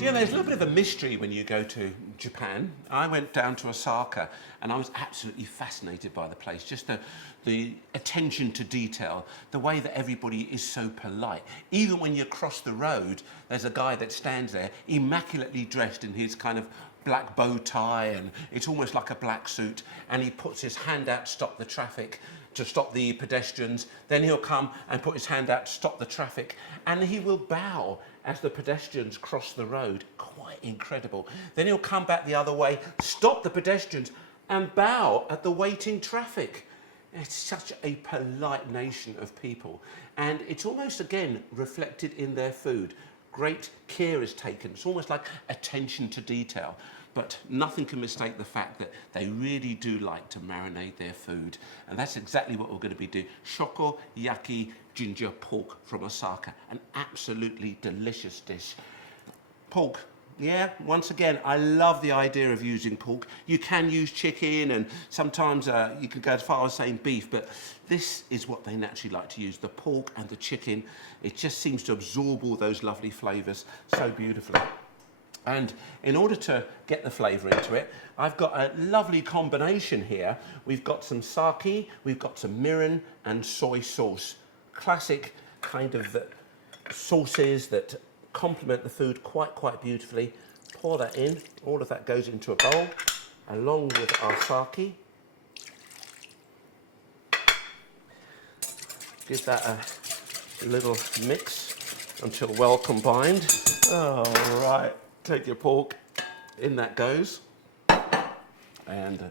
Yeah, there's a little bit of a mystery when you go to Japan. I went down to Osaka and I was absolutely fascinated by the place. Just the attention to detail, the way that everybody is so polite. Even when you cross the road, there's a guy that stands there immaculately dressed in his kind of black bow tie, and it's almost like a black suit, and he puts his hand out to stop the traffic, to stop the pedestrians. Then he'll come and put his hand out to stop the traffic, and he will bow as the pedestrians cross the road. Quite incredible. Then he'll come back the other way, stop the pedestrians, and bow at the waiting traffic. It's such a polite nation of people, and it's almost again reflected in their food. Great care is taken. It's almost like attention to detail. But nothing can mistake the fact that they really do like to marinate their food. And that's exactly what we're going to be doing. Shoga Yaki ginger pork from Osaka. An absolutely delicious dish. Pork. Yeah, once again, I love the idea of using pork. You can use chicken, and sometimes you could go as far as saying beef, but this is what they naturally like to use, the pork and the chicken. It just seems to absorb all those lovely flavours so beautifully. And in order to get the flavour into it, I've got a lovely combination here. We've got some sake, we've got some mirin and soy sauce. Classic kind of sauces that complement the food quite beautifully. Pour that in. All of that goes into a bowl, along with our sake. Give that a little mix until well combined. All right. Take your pork, in that goes, and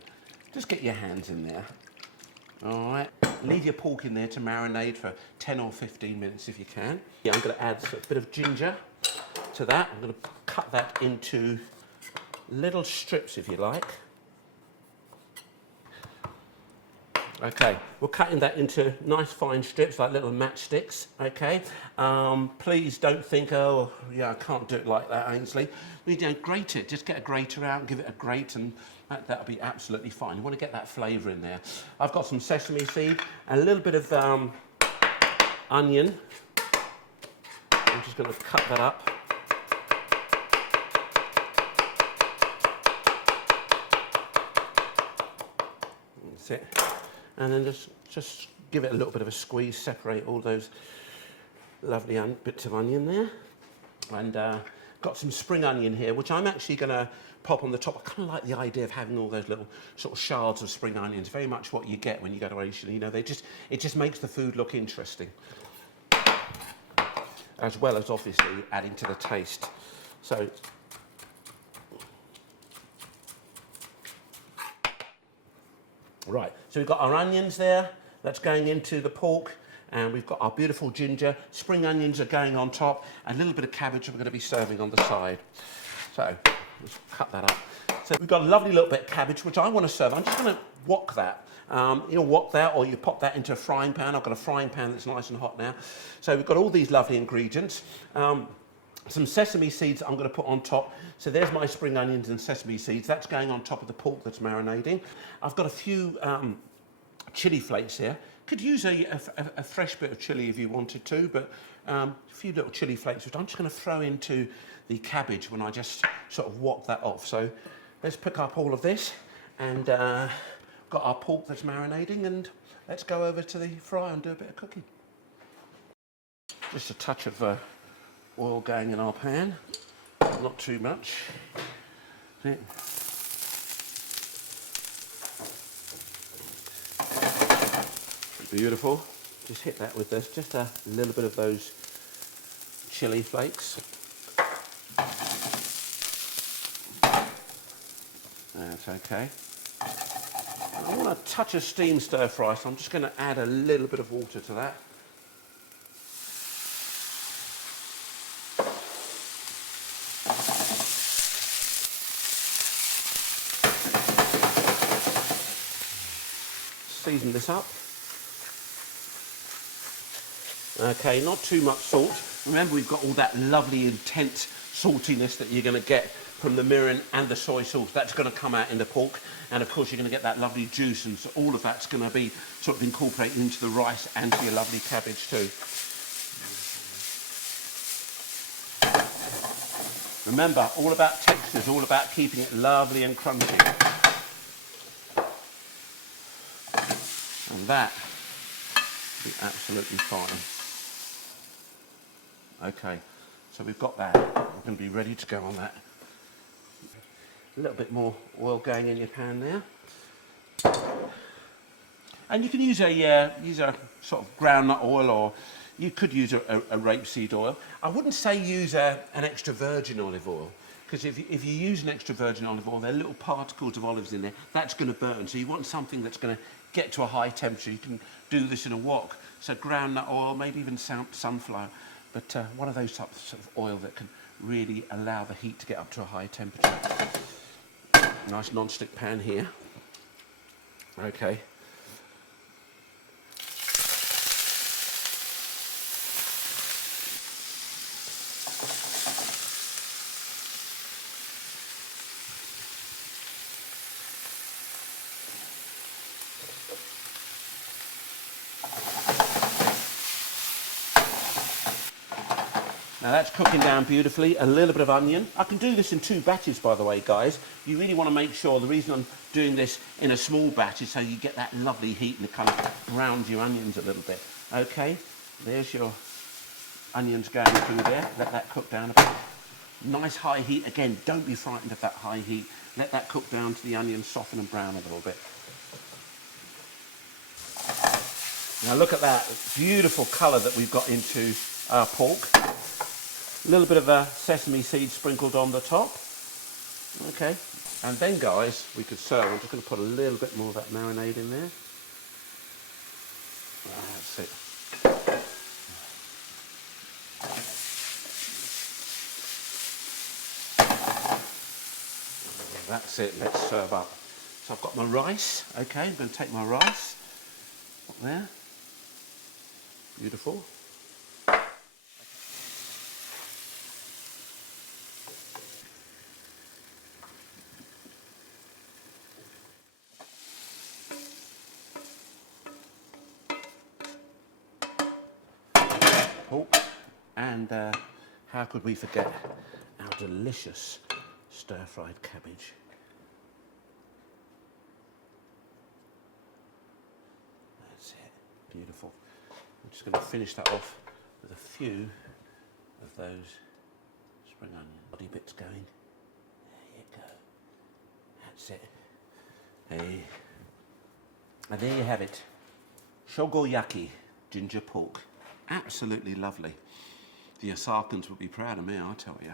just get your hands in there. All right, leave your pork in there to marinate for 10 or 15 minutes if you can. Yeah, I'm going to add a bit of ginger to that. I'm going to cut that into little strips if you like. Okay, we're cutting that into nice fine strips, like little matchsticks, okay? Please don't think, oh, yeah, I can't do it like that, Ainsley. We don't grate it, just get a grater out and give it a grate, and that'll be absolutely fine. You want to get that flavour in there. I've got some sesame seed and a little bit of onion. I'm just going to cut that up. That's it. And then just give it a little bit of a squeeze, separate all those lovely bits of onion there. And got some spring onion here, which I'm actually going to pop on the top. I kind of like the idea of having all those little sort of shards of spring onions. Very much what you get when you go to Asia. You know, it just makes the food look interesting, as well as obviously adding to the taste. So. Right, so we've got our onions there, that's going into the pork, and we've got our beautiful ginger. Spring onions are going on top, and a little bit of cabbage we're going to be serving on the side. So, let's cut that up. So we've got a lovely little bit of cabbage, which I want to serve. I'm just going to wok that. You'll wok that, or you pop that into a frying pan. I've got a frying pan that's nice and hot now. So we've got all these lovely ingredients. Some sesame seeds I'm going to put on top. So there's my spring onions and sesame seeds. That's going on top of the pork that's marinating. I've got a few chili flakes here. Could use a fresh bit of chili if you wanted to, but a few little chili flakes, which I'm just going to throw into the cabbage when I just sort of wok that off. So let's pick up all of this, and got our pork that's marinating, and let's go over to the fryer and do a bit of cooking. Just a touch of oil going in our pan, not too much. Beautiful. Just hit that with this, just a little bit of those chili flakes. That's okay. I want a touch of steam stir fry, so I'm just going to add a little bit of water to that. Season this up. Okay, not too much salt. Remember, we've got all that lovely intense saltiness that you're going to get from the mirin and the soy sauce. That's going to come out in the pork, and of course you're going to get that lovely juice, and so all of that's going to be sort of incorporated into the rice and to your lovely cabbage too. Remember, all about textures, all about keeping it lovely and crunchy. And that will be absolutely fine. Okay, so we've got that. We're going to be ready to go on that. A little bit more oil going in your pan there. And you can use a sort of groundnut oil, or you could use a rapeseed oil. I wouldn't say use an extra virgin olive oil, because if you use an extra virgin olive oil, there are little particles of olives in there. That's going to burn. So you want something that's going to get to a high temperature. You can do this in a wok. So groundnut oil, maybe even sunflower, but one of those types of oil that can really allow the heat to get up to a high temperature. Nice non-stick pan here. Okay. Now that's cooking down beautifully. A little bit of onion. I can do this in 2 batches, by the way, guys. You really want to make sure, the reason I'm doing this in a small batch is so you get that lovely heat and it kind of browns your onions a little bit. Okay, there's your onions going through there. Let that cook down a bit. Nice high heat. Again, don't be frightened of that high heat. Let that cook down to the onions soften and brown a little bit. Now look at that beautiful colour that we've got into our pork. A little bit of sesame seed sprinkled on the top. Okay, and then guys, we could serve. I'm just going to put a little bit more of that marinade in there. That's it. That's it, let's serve up. So I've got my rice. Okay, I'm going to take my rice. Up there. Beautiful. And how could we forget our delicious stir-fried cabbage? That's it, beautiful. I'm just going to finish that off with a few of those spring onion body bits going. There you go. That's it. Hey. And there you have it. Shoga Yaki ginger pork. Absolutely lovely. The Osakans would be proud of me, I'll tell you.